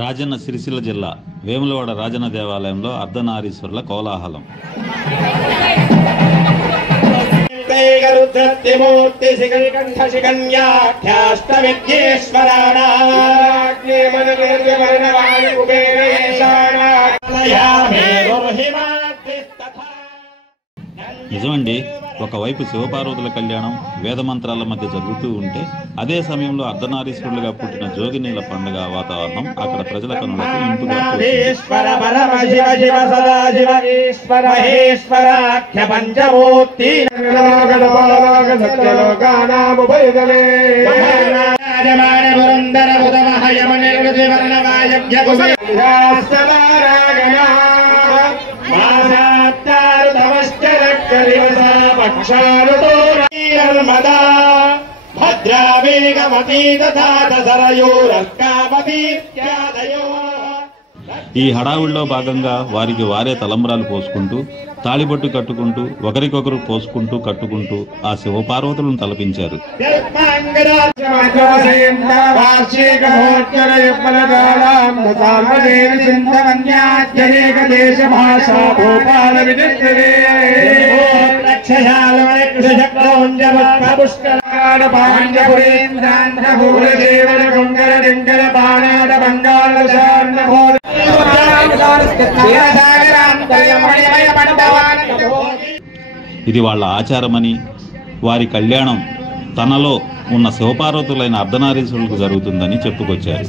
రాజన్న సిరిసిల్ల జిల్లా వేములవాడ రాజన్న దేవాలయంలో అర్ధనారీశ్వరుల కోలాహలం. నిజమండి, ఒకవైపు శివపార్వతుల కళ్యాణం వేదమంత్రాల మధ్య జరుగుతూ ఉంటే అదే సమయంలో అర్ధనారీశ్వరులుగా పుట్టిన జోగినీల పండుగ వాతావరణం అక్కడ ప్రజల కనులకు ఇంపుగా ఈ హడావుల్లో భాగంగా వారికి వారే తలంబ్రాలు పోసుకుంటూ తాళిబొట్టు కట్టుకుంటూ ఒకరికొకరు పోసుకుంటూ కట్టుకుంటూ ఆ శివపార్వతులను తలపించారు. ఇది వాళ్ళ ఆచారమని, వారి కళ్యాణం తనలో ఉన్న శివపార్వతులైన అర్ధనారీశ్వరులకు జరుగుతుందని చెప్పుకొచ్చారు.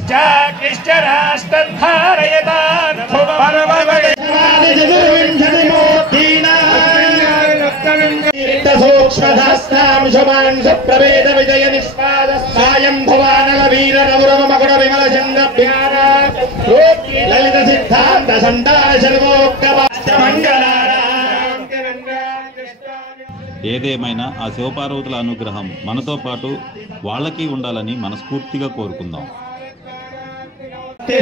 ఏదేమైనా ఆ శివపార్వతుల అనుగ్రహం మనతో పాటు వాళ్ళకి ఉండాలని మనస్ఫూర్తిగా కోరుకుందాం.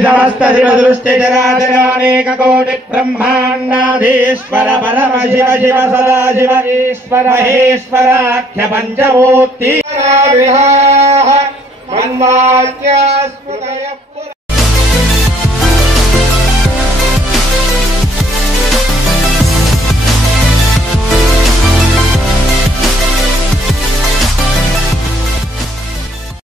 సమస్త శివ దృష్టి జరాజరానేక కోటి బ్రహ్మాండాధీశ్వర పరమ శివ శివ సదా శివ ఈశ్వర మహేశ్వరాఖ్య పంచమూర్తి